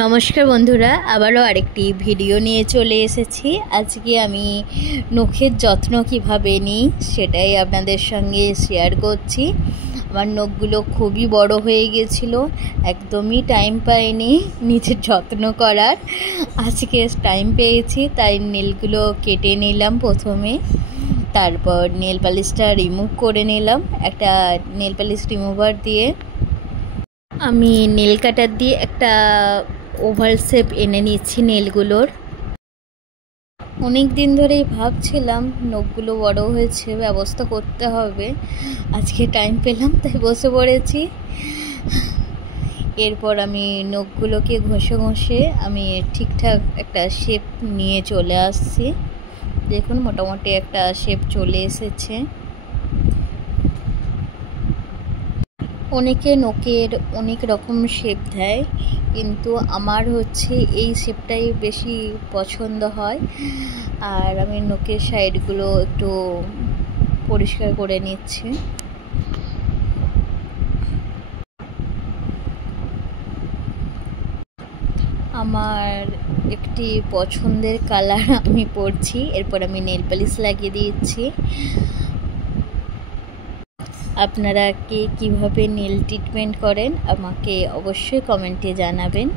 নমস্কার বন্ধুরা, আবারও আরেকটি ভিডিও নিয়ে চলে এসেছি। আজকে আমি নখের যত্ন কিভাবে নিই সেটাই আপনাদের সঙ্গে শেয়ার করছি। আমার নখগুলো খুবই বড় হয়ে গেছিলো, একদমই টাইম পাইনি নিজের যত্ন করার। আজকে টাইম পেয়েছি, তাই নেলগুলো কেটে নিলাম প্রথমে। তারপর নেল পালিশটা রিমুভ করে নিলাম একটা নেল পালিশ রিমুভার দিয়ে। আমি নেল কাটার দিয়ে একটা ওভাল শেপ এনে নিচ্ছি নেলগুলোর। অনেক দিন ধরেই ভাবছিলাম নখগুলো বড় হয়েছে, ব্যবস্থা করতে হবে। আজকে টাইম পেলাম তাই বসে পড়েছি। এরপর আমি নখগুলোকে ঘষে ঘষে আমি ঠিকঠাক একটা শেপ নিয়ে চলে আসছি। দেখুন মোটামুটি একটা শেপ চলে এসেছে। অনেকে নখের অনেক রকম শেপ দেয়, কিন্তু আমার হচ্ছে এই শেপটাই বেশি পছন্দ হয়। আর আমি নখের সাইডগুলো একটু পরিষ্কার করে নিচ্ছি। আমার একটি পছন্দের কালার আমি পরছি, এরপর আমি নেল পালিশ লাগিয়ে দিচ্ছি। আপনারা কে কীভাবে নেল ট্রিটমেন্ট করেন আমাকে অবশ্যই কমেন্টে জানাবেন।